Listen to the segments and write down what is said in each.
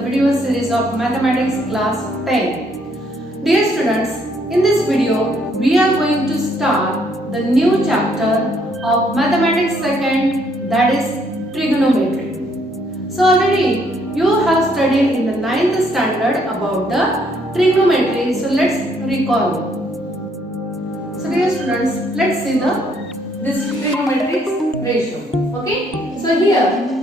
video series of Mathematics class 10. Dear students, in this video we are going to start the new chapter of Mathematics 2nd, that is trigonometry. So already you have studied in the 9th standard about the trigonometry. So let's recall. So dear students, let's see this trigonometric ratio. Okay. So here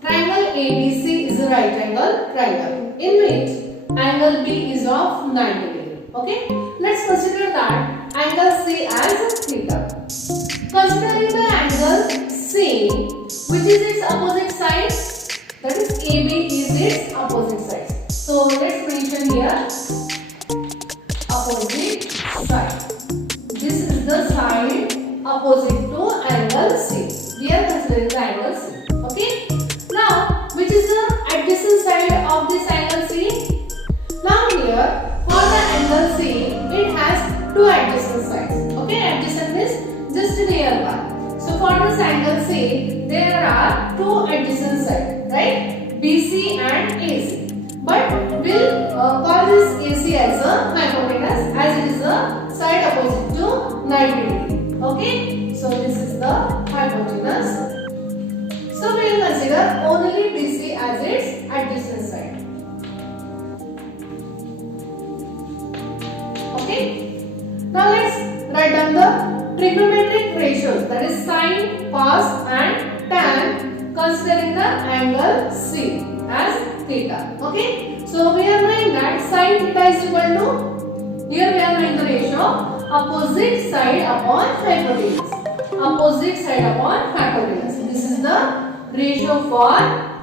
triangle ABC is a right angle triangle in which angle B is of 90 degree. Okay. Let's consider that angle C as theta. Considering the angle C, which is its opposite side, that is AB is its opposite side. So let's mention here opposite side. This is the side opposite to angle C. We are considering the angle C. Okay. Now, which is the adjacent side of this angle C? Now here, for the angle C, it has two adjacent sides. Okay, adjacent means just nearby. So for this angle C, there are two adjacent sides, right? BC and AC. But we'll call this AC as a hypotenuse, as it is a side opposite to 90 degree. Okay, so this is the hypotenuse. So we will consider only BC as its adjacent side. Okay. Now let's write down the trigonometric ratios, that is sin, cos and tan, considering the angle C as theta. Okay. So we are knowing that sin theta is equal to, here we are knowing the ratio opposite side upon hypotenuse. Opposite side upon hypotenuse. This is the ratio for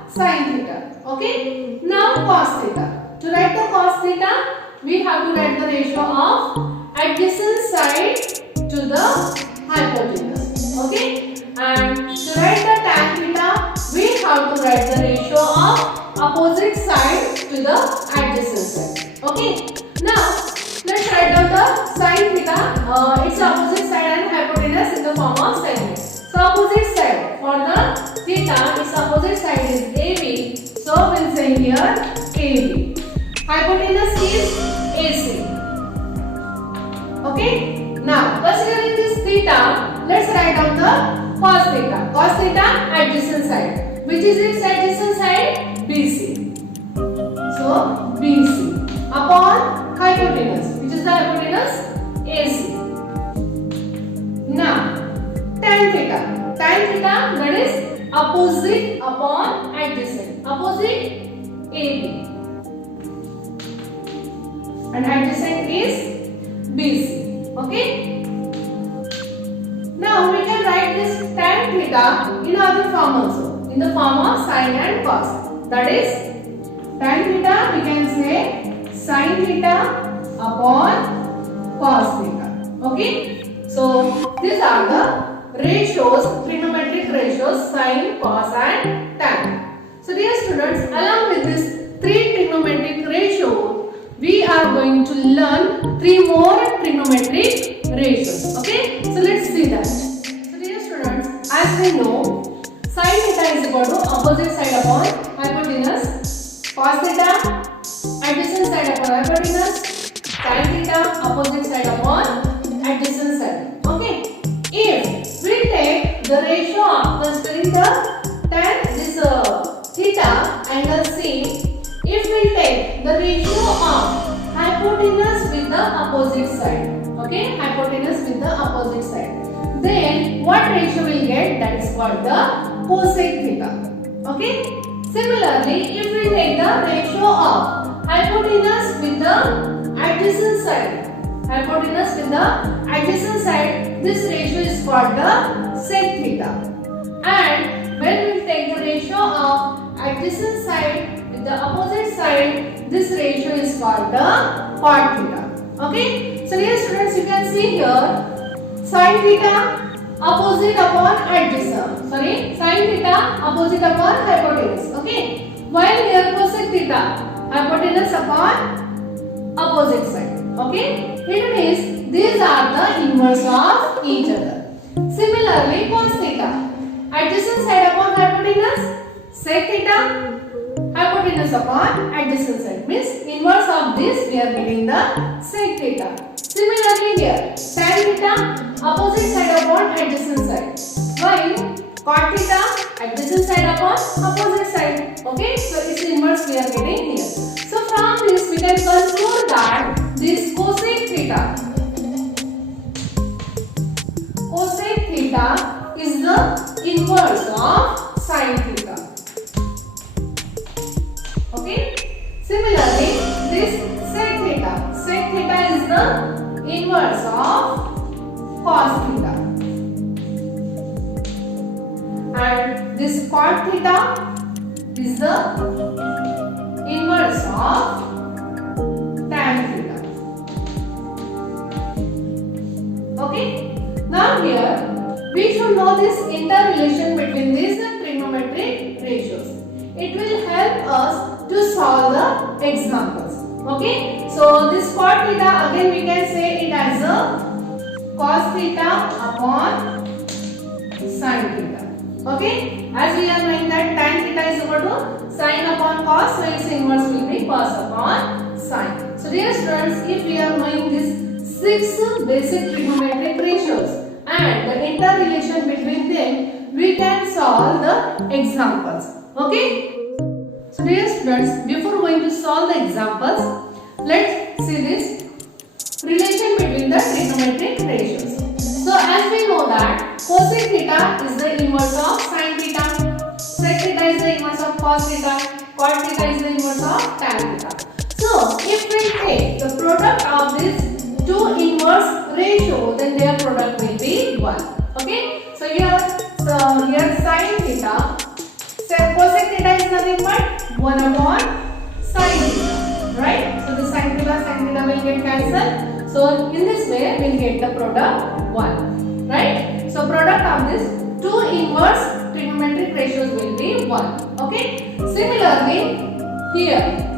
sin theta. Okay. Now cos theta. To write the cos theta, we have to write the ratio of adjacent side to the hypotenuse. Okay. And to write the tan theta, we have to write the ratio of opposite side to the adjacent side. Okay. Now let's write down the sin theta. Its opposite side and hypotenuse in the form of sin. So opposite side for the theta, its opposite side is AB. So we'll say here AB. Hypotenuse is AC. Okay. Now considering this theta, let's write down the cos theta. Cos theta adjacent side. Which is its adjacent side? BC. So BC upon hypotenuse. Which is the hypotenuse? AC. Now tan theta. Tan theta, that is opposite upon adjacent. Opposite AB. And adjacent is BC. Okay. Now we can write this tan theta in other form also. In the form of sin and cos. That is tan theta, we can say sin theta upon cos theta. Okay. So these are the ratios, trigonometric ratios, sin, cos and tan. So dear students, along with this three trigonometric ratios, we are going to learn three more trigonometric ratios. Okay. So let's see that. So dear students, as we know, sin theta is equal to opposite side upon hypotenuse, cos theta adjacent side upon hypotenuse, tan theta opposite side upon adjacent side. Okay. If we take the ratio of considering the tan theta angle C, if we take the ratio of hypotenuse with the opposite side, okay, hypotenuse with the opposite side, then what ratio will get? That is called the cosec theta. Okay. Similarly, if we take the ratio of hypotenuse with the adjacent side, hypotenuse with the adjacent side, this ratio is called the sec theta. And when we take the ratio of adjacent side with the opposite side, this ratio is called the cot theta. Okay. So dear students, you can see here sin theta opposite upon adjacent. Sorry, sin theta opposite upon hypotenuse. Okay. While here cosec theta hypotenuse upon opposite side. Okay. It means these are the inverse of each other. Similarly, cos theta adjacent side upon hypotenuse, sec theta hypotenuse upon adjacent side. Means inverse of this we are getting the sec theta. Similarly here, tan theta opposite side upon adjacent side. While cot theta adjacent side upon opposite side. Okay, so its inverse we are getting here. So from this we can conclude that this cosec theta is the inverse of sin theta. Okay. Similarly, this sec theta is the inverse of cos theta, and this cot theta is the inverse of tan theta. Okay. Now here we should know this interrelation between these trigonometric ratios. It will help us to solve the examples. Okay. So this cot theta, again we can say it as a cos theta upon sin theta. Okay. As we are knowing that tan theta is equal to sin upon cos, so its inverse will be cos upon sin. So dear students, if we are knowing these 6 basic trigonometric ratios and the interrelation between them, we can solve the examples. Okay. So dear students, before going to solve the examples, let's see this relation between the trigonometric ratios. So as we know that cosec theta is the inverse of sin theta, sec theta is the inverse of cos theta, cot theta is the inverse of tan theta. So if we take the product of these two inverse ratio, then their product will be 1. Okay. So here sin theta, cosec theta is nothing but 1 upon sin theta, right? So the sin theta will get cancelled. So in this way we will get the product 1, right? So product of this two inverse trigonometric ratios will be 1. Okay. Similarly here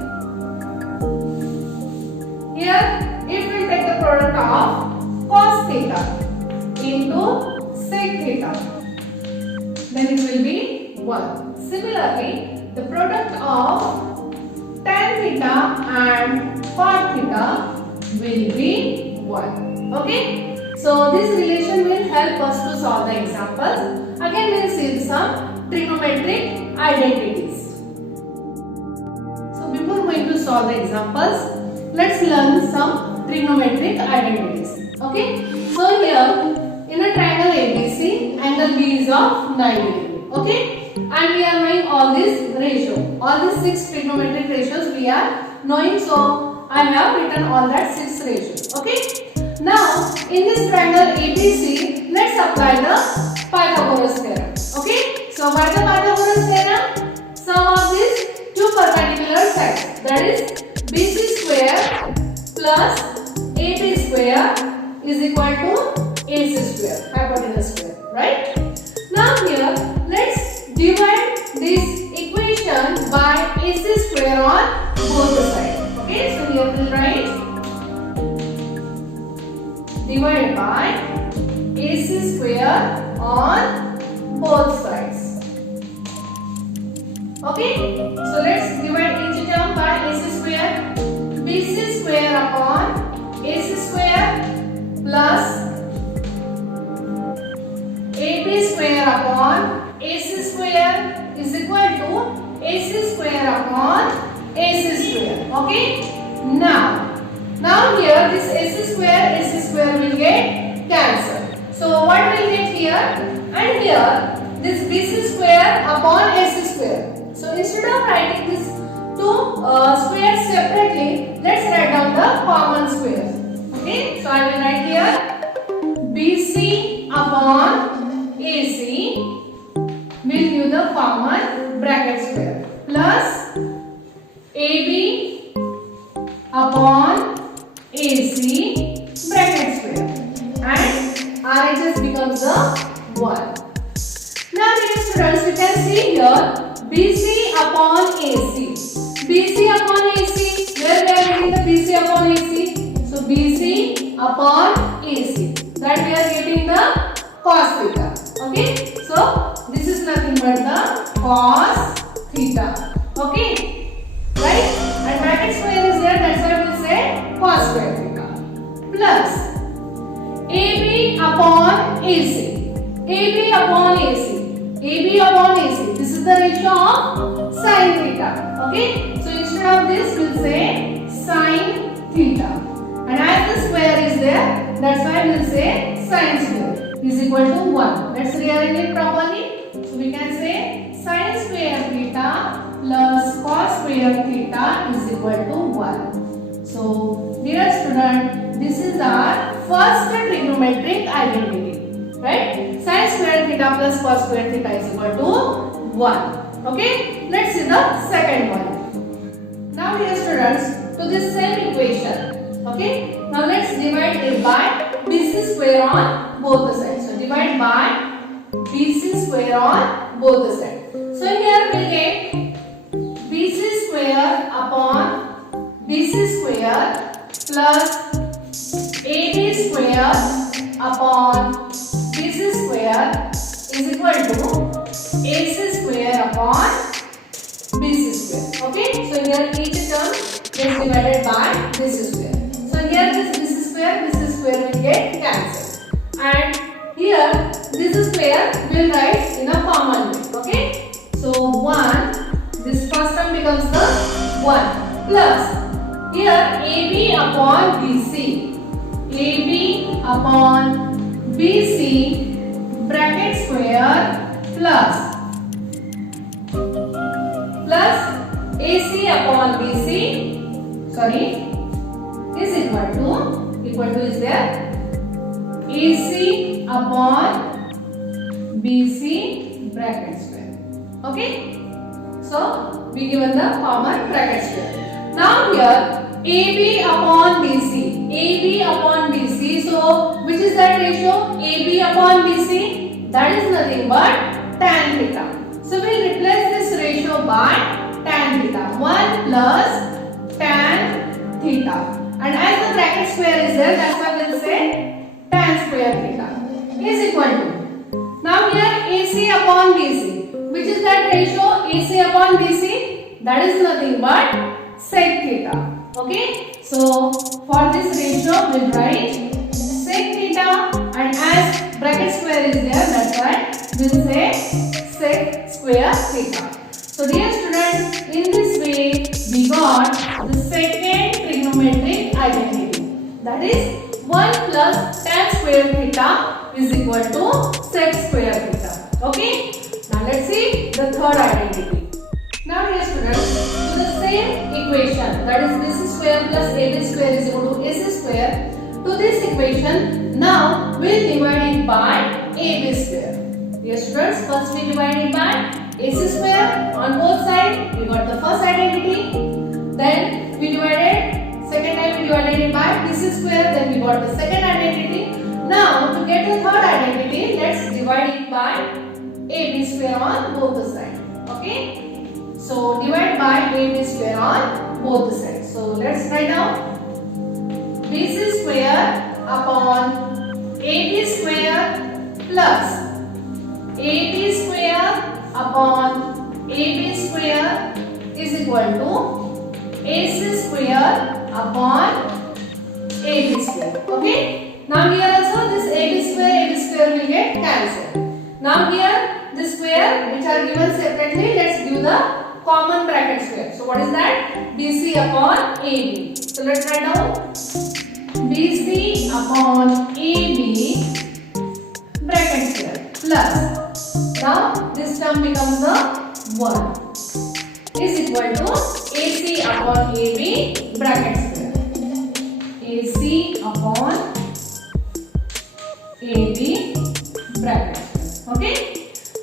if we take the product of cos theta into sec theta, then it will be 1. Similarly, the product of tan theta and cot theta will be 1. Okay. So this relation will help us to solve the examples. Again we will see some trigonometric identities. So before going to solve the examples, let's learn some trigonometric identities. Okay. So here in a triangle ABC, angle B is of 90 degree. Okay. And we are knowing all these ratio. All these 6 trigonometric ratios we are knowing. So I have written all that 6 ratios. Okay. Now in this triangle ABC, let's apply the Pythagoras theorem. Okay. So by the Pythagoras theorem, sum of these two perpendicular sides, that is BC square plus AB square is equal to AC square, hypotenuse square, right? Now here let's divide this equation by AC square on both the sides. Okay, so here we will write divide by AC square on both sides. Okay, so let's divide each term by AC square. BC square upon AC square plus AB square upon AC square is equal to AC square upon AC square. Okay. Now here this AC square will get cancelled. So what will get here? And here this BC square upon AC square. So instead of writing this two squares separately, let's write down the common squares. Okay. So I will write here BC upon AC will give the common bracket square plus AB upon AC bracket square, and RHS becomes the 1. Now dear students, you can see here BC upon AC. BC upon AC, where we are getting the BC upon AC? So BC upon AC, that we are getting the cos theta. Okay, so this is nothing but the cos theta. Okay. plus AB upon AC. AB upon AC. AB upon AC. This is the ratio of sin theta. Okay. So instead of this, we'll say sin theta. And as the square is there, that's why we'll say sin square is equal to 1. Let's rearrange it properly. So we can say sin square theta plus cos square theta is equal to 1. So dear student, this is our first trigonometric identity, right? Sin square theta plus cos square theta is equal to 1. Okay, let's see the second one. Now dear students, to this same equation, okay, now let's divide it by BC square on both the sides. So divide by BC square on both the sides. So here we get BC square upon BC square plus AB square upon BC square is equal to AC square upon BC square. Okay, so here each term is divided by BC square. So here this BC square will get cancelled, and here this square will write in a common way. Okay, so 1, this first term becomes the 1 plus here AB upon BC, AB upon BC bracket square plus AC upon BC, sorry, is equal to is there AC upon BC bracket square. Okay, so we given the common bracket square. Now here AB upon BC, AB upon BC, so which is that ratio? AB upon BC, that is nothing but tan theta. So we will replace this ratio by tan theta, 1 plus tan theta. And as the bracket square is there, that's why we will say tan square theta is equal to. Now here AC upon BC, which is that ratio? AC upon BC, that is nothing but sec theta. Okay, so for this ratio we will write sec theta, and as bracket square is there, that's why we will say sec square theta. So dear students, in this way we got the second trigonometric identity, that is 1 plus tan square theta is equal to sec square theta. Okay, now let's see the third identity. Now dear students, to the same equation, that is BC square plus AB square is equal to AC square, to this equation now we will divide it by AB square. Dear students, first we divide it by AC square on both sides. We got the first identity. Then we divided, second time we divided it by BC square. Then we got the second identity. Now to get the third identity, let's divide it by AB square on both the sides. Okay. So divide by AB square on both the sides. So let's write down BC square upon AB square plus AB square upon AB square is equal to AC square upon AB square. Okay. Now here also this AB square will get cancelled. Now here this square which are given separately, let's give the common bracket square. So what is that? BC upon AB. So let's write down BC upon AB bracket square plus. Now this term becomes the 1 is equal to AC upon AB bracket square. AC upon AB bracket square. Okay.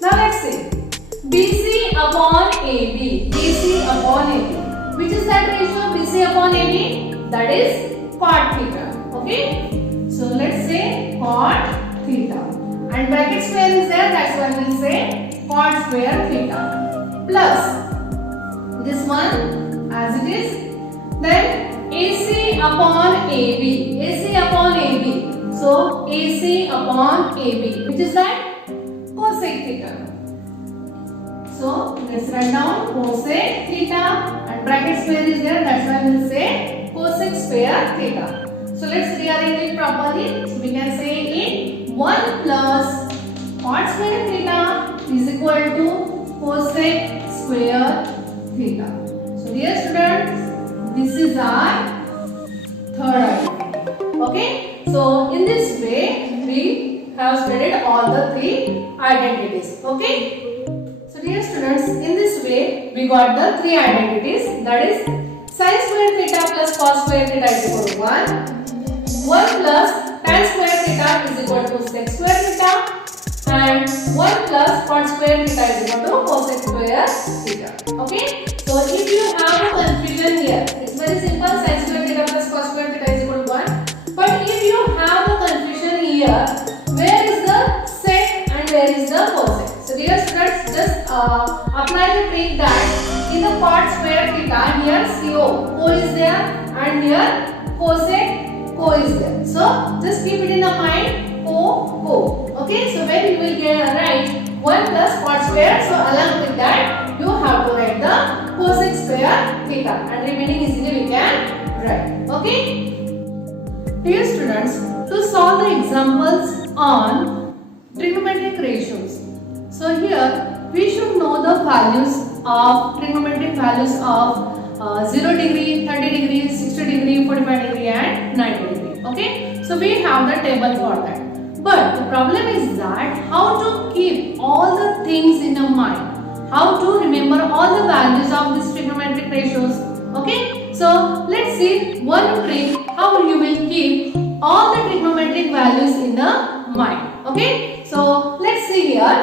Now let's see BC upon AB. BC upon AB. Which is that ratio? BC upon AB, that is cot theta. Okay. So let's say cot theta. And bracket square is there, that's why we will say cot square theta plus this one as it is. Then AC upon AB. AC upon AB. So AC upon AB, which is that cosec theta. So let's write down cosec theta, and bracket square is there, that's why we will say cosec square theta. So let's rearrange it properly. So we can say it 1 plus cot square theta is equal to cosec square theta. So dear students, this is our third identity. Okay. So in this way we have studied all the three identities. Okay. So dear students, in this way we got the three identities, that is sin square theta plus cos square theta is equal to 1 plus tan square theta is equal to sec square theta, and 1 plus cot square theta is equal to cosec square theta. Okay. So if you have a confusion here, it's very simple, sin square theta plus cos square theta is equal to 1. But if you have a confusion here, where is the sec and where is the cosec? So dear students, just apply the trick that in the cot square theta, here co is there and here cosec is there. So just keep it in the mind, co. Okay, so when you will get write 1 plus cot square, so along with that you have to write the cosec square theta, and remaining easily we can write. Okay. Dear students, to solve the examples on trigonometric ratios, so here we should know the values of trigonometric values of 0 degree, 30 degree, 60 degree, 45 degree and 90 degree. Okay, so we have the table for that. But the problem is that how to keep all the things in your mind, how to remember all the values of these trigonometric ratios. Okay, so let's see one trick how you will keep all the trigonometric values in the mind. Okay, so let's see here.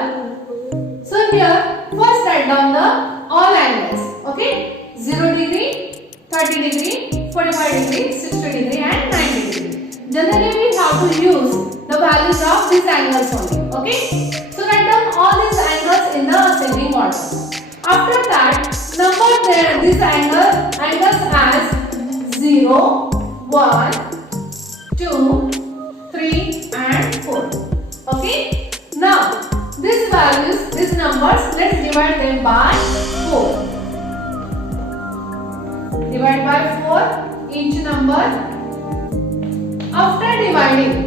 So here first write down the all angles. Okay, 0 degree, 30 degree, 45 degree, 60 degree and 90 degree. Generally we have to use the values of these angles only. Okay, so write down all these angles in the ascending order. After that, number these angles as 0, 1, 2, 3 and 4. Okay, now these values, these numbers, let's divide them by 4. Divide by 4 each number. After dividing,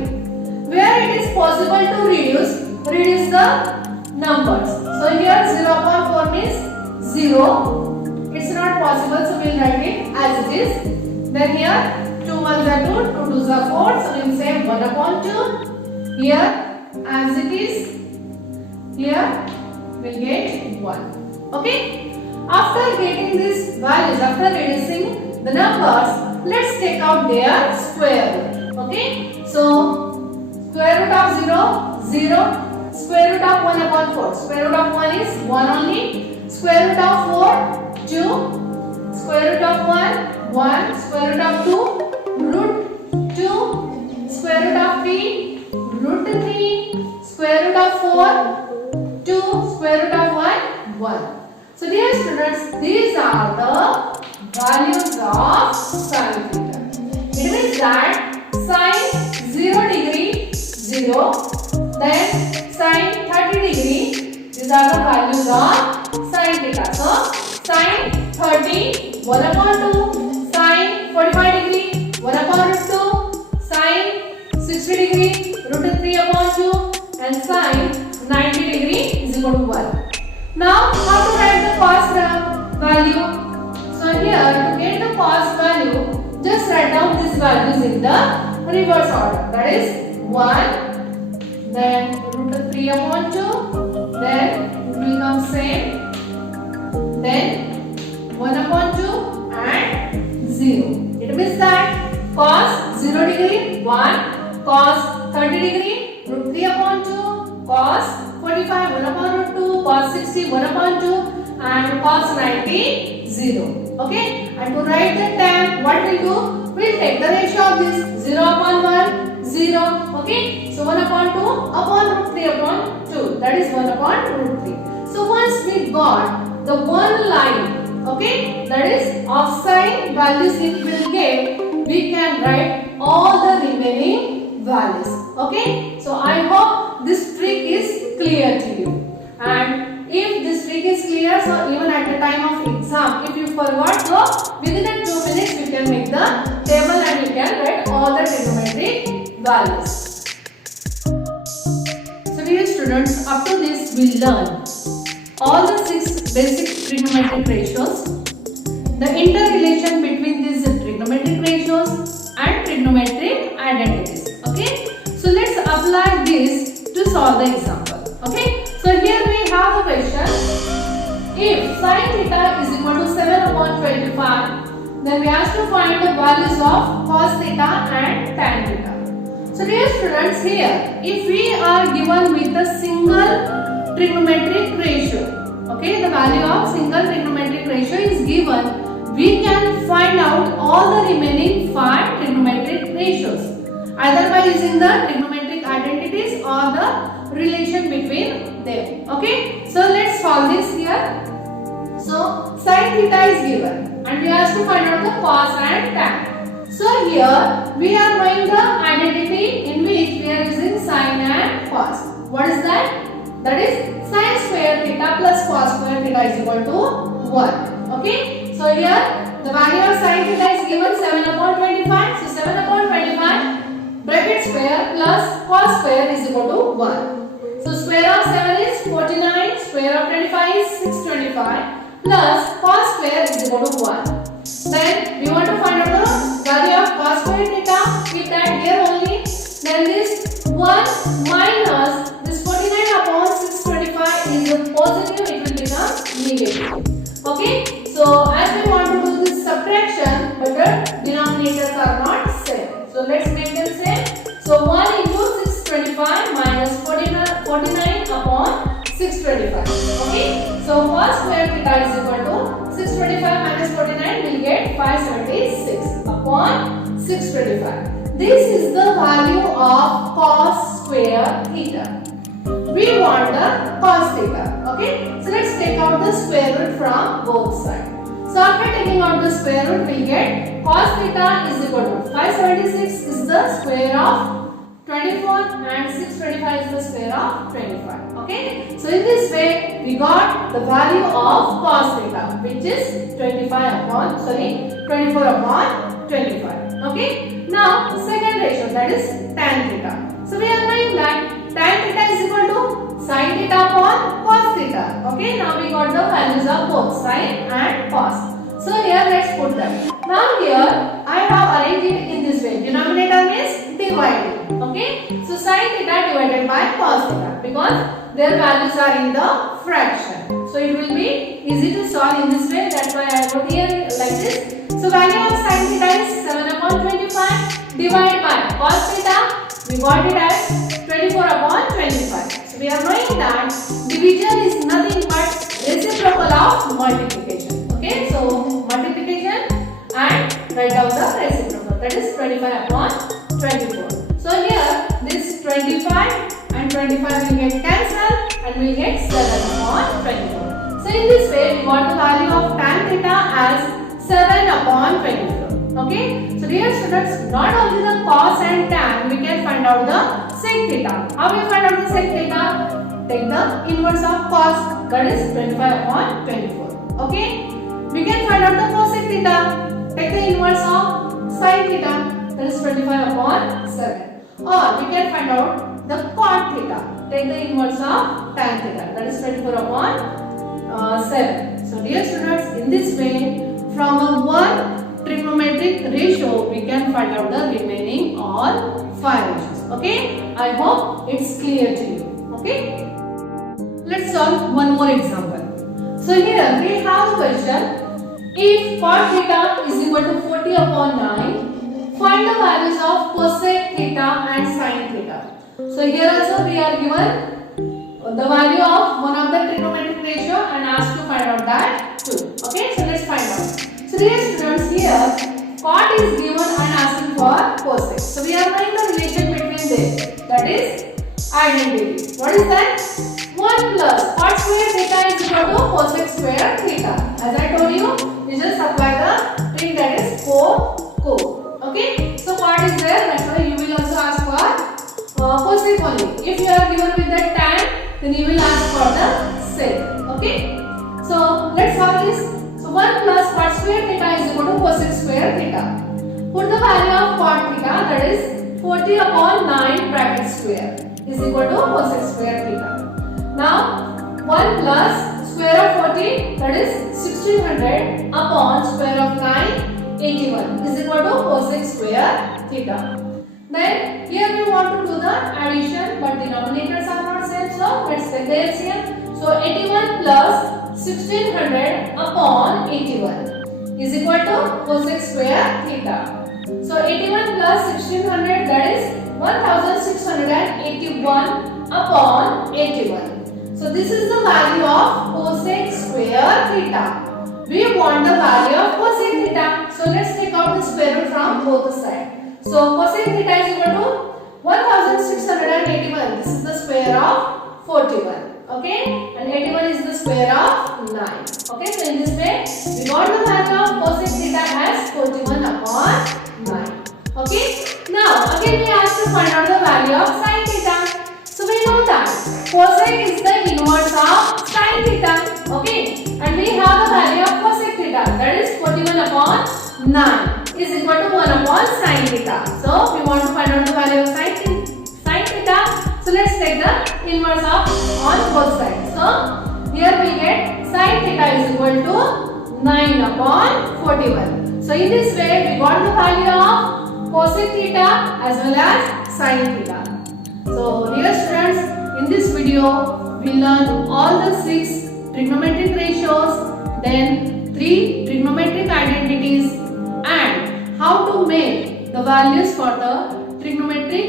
where it is possible to reduce the numbers. So here 0 upon 4 means 0. It's not possible, so we'll write it as it is. Then here 2 1s are 2, 2 2s are 4, so we'll say 1 upon 2. Here as it is, here we'll get 1. Okay. After getting these values, after reducing the numbers, let's take out their square root. Okay. So square root of 0, 0. Square root of 1 upon 4. Square root of 1 is 1 only. Square root of 4, 2. Square root of 1, 1. Square root of 2, root 2. Square root of 3, root 3. Square root of 4, 2. Square root of 1, 1. So dear students, these are the values of sin theta. It means that sin 0 degree 0, then sin 30 degree, these are the values of sin theta. So sin 30 1 upon 2, sin 45 degree 1 upon root 2, sin 60 degree root 3 upon 2 and sin 90 degree is equal to 1. Now how to write the cos value? So here to get the cos value, just write down these values in the reverse order. That is 1, then root 3 upon 2, then it will come same, then 1 upon 2 and 0. It means that cos 0 degree 1, cos 30 degree root 3 upon 2, cos 45 1 upon root 2, cos 60 1 upon 2 and cos 90 0. Okay, and to write the tan, what we'll do? We'll take the ratio of this 0 upon 1, 0. Okay, so 1 upon 2 upon root 3 upon 2, that is 1 upon root 3. So once we got the one line, okay, that is of sine values it will get, we can write all the remaining values. Okay, so I hope this trick is clear to you, and if this trick is clear, so even at the time of exam, if you forgot, so within 2 minutes you can make the table and you can write all all the trigonometric values. So dear students, up to this we learn all the 6 basic trigonometric ratios, the interrelation between these trigonometric ratios and trigonometric identities. Okay, so let's apply this to solve the example. Okay, so here we have a question. If sin theta is equal to 7 upon 25, then we have to find the values of cos theta and tan theta. So dear students, here if we are given with a single trigonometric ratio, okay, the value of single trigonometric ratio is given, we can find out all the remaining 5 trigonometric ratios either by using the trigonometric identities or the relation between them. Okay, so let's solve this here. So sin theta is given and we have to find out the cos and tan. So here we are knowing the identity in which we are using sin and cos. What is that? That is sin square theta plus cos square theta is equal to 1. Okay, so here the value of sin theta is given 7 upon 25. So 7 upon 25 bracket square plus cos square is equal to 1. So square of 7 is 49, square of 25 is 625 plus cos square is equal to 1. Then we want to find out the value of cos square theta. Keep that here only. Then this 1 minus this 49 upon 625 is a positive, it will become negative. Okay, so as we want to do this subtraction, but the denominators are not same. So let's make them same. So 1 into 625 minus 49 upon 625. Okay, so cos square theta is equal to 625 minus 49 will get 576 upon 625. This is the value of cos square theta. We want the cos theta. Okay, so let's take out the square root from both sides. So after taking out the square root, we get cos theta is equal to 576 is the square of 24 and 625 is the square of 25. Okay, so in this way we got the value of cos theta, which is 24 upon 25. Okay, now second ratio, that is tan theta. So we are knowing that tan theta is equal to sin theta upon cos theta. Okay, now we got the values of both sin and cos. So here let's put them. Now here I have arranged it in this way. Denominator means divided. Okay, so sin theta divided by cos theta because their values are in the fraction. So it will be easy to solve in this way. That's why I wrote here like this. So value of sin theta is 7 upon 25 divided by cos theta. We got it as 24 upon 25. So we are knowing that division is nothing but reciprocal of multiplication. Okay, so multiplication and write down the reciprocal, that is 25 upon 24. So here this 25 and 25 will get cancelled and we will get 7 upon 24. So in this way we got the value of tan theta as 7 upon 24. Okay, so dear students, not only the cos and tan, we can find out the sec theta. How we find out the sec theta? Take the inverse of cos, that is 25 upon 24. Okay, we can find out the cosec theta. Take the inverse of sin theta, that is 25 upon 7. Or we can find out the cot theta. Take the inverse of tan theta, that is 24 upon 7. So dear students, in this way, from a one trigonometric ratio, we can find out the remaining all 5 ratios. Okay, I hope it's clear to you. Okay, let's solve one more example. So here we have a question. If cot theta is equal to 40 upon 9, find the values of cosec theta and sin theta. So here also we are given the value of one of the trigonometric ratio and asked to find out that too. Okay, so let's find out. So dear students, here cot is given and asking for cosec. So we are knowing the relation between them, that is identity. What is that? 1 plus cot square theta is equal to cosec square theta. As I told you, we just apply the thing, that is co. Okay, so cot is there, that's why you will also ask for cosec only. If you are given with the tan, then you will ask for the sec. Okay, so let's solve this. So 1 plus cot square theta is equal to cosec square theta. Put the value of cot theta, that is 40 upon 9 bracket square is equal to cosec square theta. Now 1 plus square of 40 that is 1600 upon square of 9 81 is equal to cosec square theta. Then here we want to do the addition but denominators are not same, so let's take the LCM. So 81 plus 1600 upon 81 is equal to cosec square theta. So 81 plus 1600 that is 1681 upon 81. So this is the value of cosec square theta. We want the value of cosec theta. So let's take out the square root from both sides. So cosec theta is equal to 1681. This is the square of 41. Okay, and 81 is the square of 9. Okay, so in this way we got the value of cosec theta as 41 upon 9. Okay, now again we have to find out the value of sin theta. So we know that cosec is the inverse of sin theta. Okay, and we have the value of cosec theta, that is 41 upon 9 is equal to 1 upon sin theta. So we want to find out the value of sin theta. So let's take the inverse of on both sides. So here we get sin theta is equal to 9 upon 41. So in this way we got the value of cosec theta as well as sin theta. So dear students, in this video we learn all the 6 trigonometric ratios, then 3 trigonometric identities, and how to make the values for the trigonometric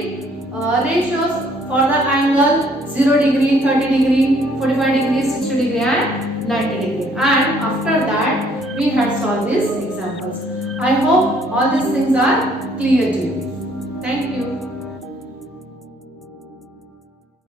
ratios for the angle 0 degree, 30 degree, 45 degree, 60 degree and 90 degree. And after that we had solved these examples. I hope all these things are clear to you. Thank you.